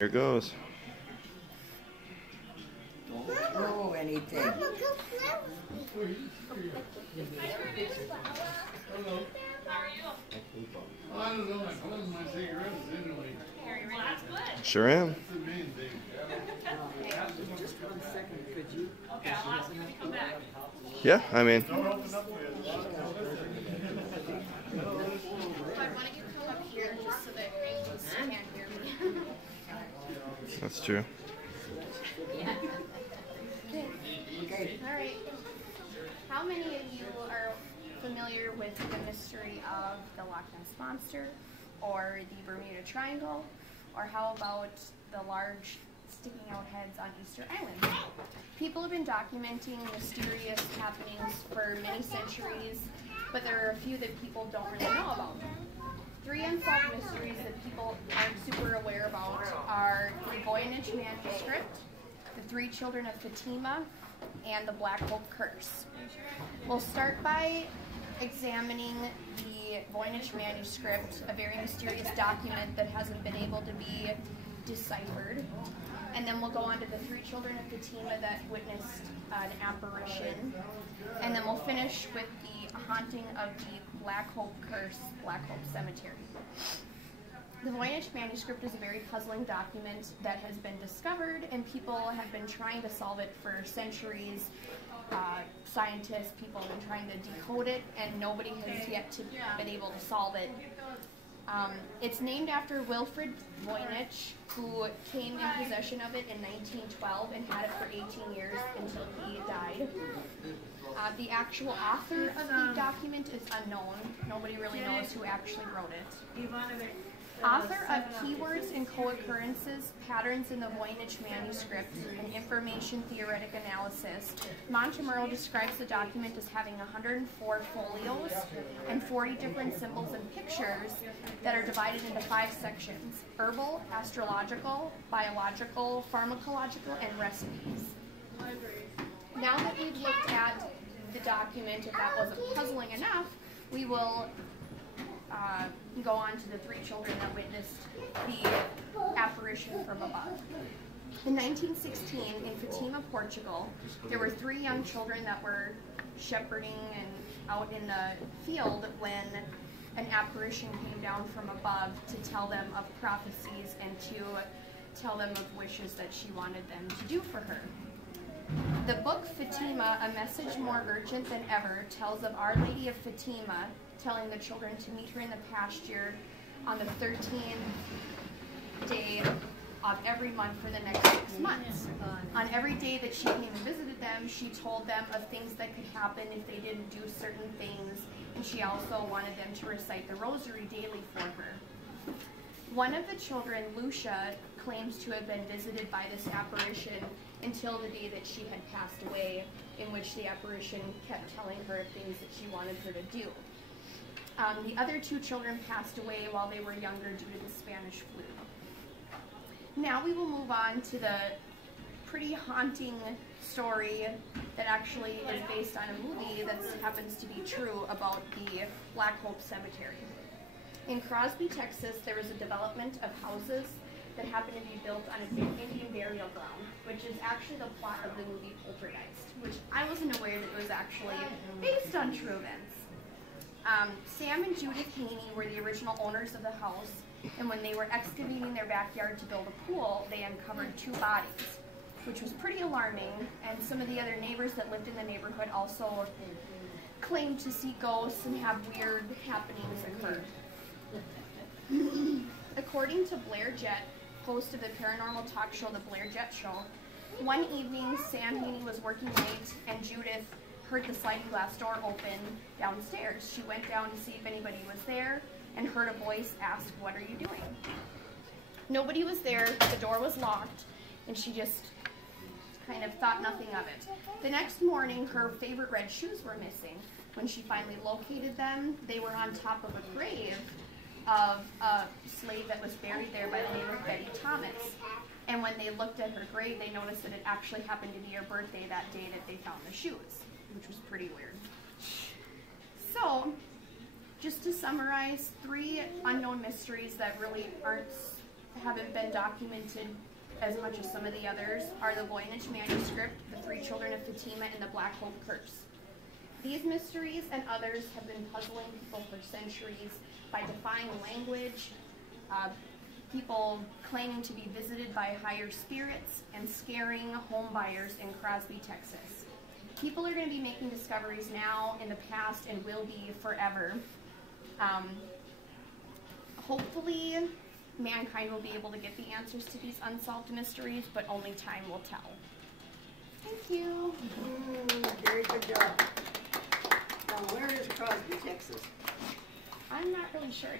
Here goes. Don't throw anything. Hello. How are you? I don't know. I'm holding my cigarettes anyway. Well, that's good. Sure am. That's the main thing. Just 1 second, could you? Okay, I'll ask you when you come back. Yeah, I mean. Why don't you come up here just so that angels can't hear me? That's true. Okay. All right. How many of you are familiar with the mystery of the Loch Ness Monster or the Bermuda Triangle? Or how about the large sticking out heads on Easter Island? People have been documenting mysterious happenings for many centuries, but there are a few that people don't really know about. 3 unsolved mysteries that people aren't super aware about are the Voynich manuscript, the 3 children of Fatima, and the Black Hope curse. We'll start by examining the Voynich manuscript, a very mysterious document that hasn't been able to be deciphered. And then we'll go on to the 3 children of Fatima that witnessed an apparition. And then we'll finish with the haunting of the Black Hope curse, Black Hope Cemetery. The Voynich manuscript is a very puzzling document that has been discovered, and people have been trying to solve it for centuries. Scientists, people have been trying to decode it, and nobody has yet to been able to solve it. It's named after Wilfrid Voynich, who came in possession of it in 1912 and had it for 18 years until he died. The actual author of the document is unknown. Nobody really knows who actually wrote it. Author of Keywords and Co-occurrences, Patterns in the Voynich Manuscript, and Information Theoretic Analysis, Montemurro describes the document as having 104 folios and 40 different symbols and pictures that are divided into 5 sections: herbal, astrological, biological, pharmacological, and recipes. Now that we've looked at the document, if that wasn't puzzling enough, we will go on to the 3 children that witnessed the apparition from above. In 1916, in Fatima, Portugal, there were 3 young children that were shepherding and out in the field when an apparition came down from above to tell them of prophecies and to tell them of wishes that she wanted them to do for her. The book Fatima, A Message More Urgent Than Ever, tells of Our Lady of Fatima telling the children to meet her in the pasture on the 13th day of every month for the next 6 months. On every day that she came and visited them, she told them of things that could happen if they didn't do certain things, and she also wanted them to recite the rosary daily for her. One of the children, Lucia, claims to have been visited by this apparition until the day that she had passed away, in which the apparition kept telling her things that she wanted her to do. The other 2 children passed away while they were younger due to the Spanish flu. Now we will move on to the pretty haunting story that actually is based on a movie that happens to be true about the Black Hope Cemetery. In Crosby, Texas, there was a development of houses that happened to be built on a big Indian burial ground, which is actually the plot of the movie Poltergeist, which I wasn't aware that it was actually based on true events. Sam and Judith Haney were the original owners of the house, and when they were excavating their backyard to build a pool, they uncovered 2 bodies, which was pretty alarming, and some of the other neighbors that lived in the neighborhood also claimed to see ghosts and have weird happenings occur. According to Blair Jett, host of the paranormal talk show, The Blair Jett Show, one evening Sam Haney was working late and Judith heard the sliding glass door open downstairs. She went down to see if anybody was there and heard a voice ask, "What are you doing?" Nobody was there, the door was locked, and she just kind of thought nothing of it. The next morning, her favorite red shoes were missing. When she finally located them, they were on top of a grave of a slave that was buried there by the name of Betty Thomas. And when they looked at her grave, they noticed that it actually happened to be her birthday that day that they found the shoes, which was pretty weird. So, just to summarize, 3 unknown mysteries that really aren't haven't been documented as much as some of the others are the Voynich manuscript, the Three Children of Fatima, and the Black Hope curse. These mysteries and others have been puzzling people for centuries by defying language, people claiming to be visited by higher spirits, and scaring home buyers in Crosby, Texas. People are going to be making discoveries now, in the past, and will be forever. Hopefully, mankind will be able to get the answers to these unsolved mysteries, but only time will tell. Thank you. Very good job. Now, where is Crosby, Texas? I'm not really sure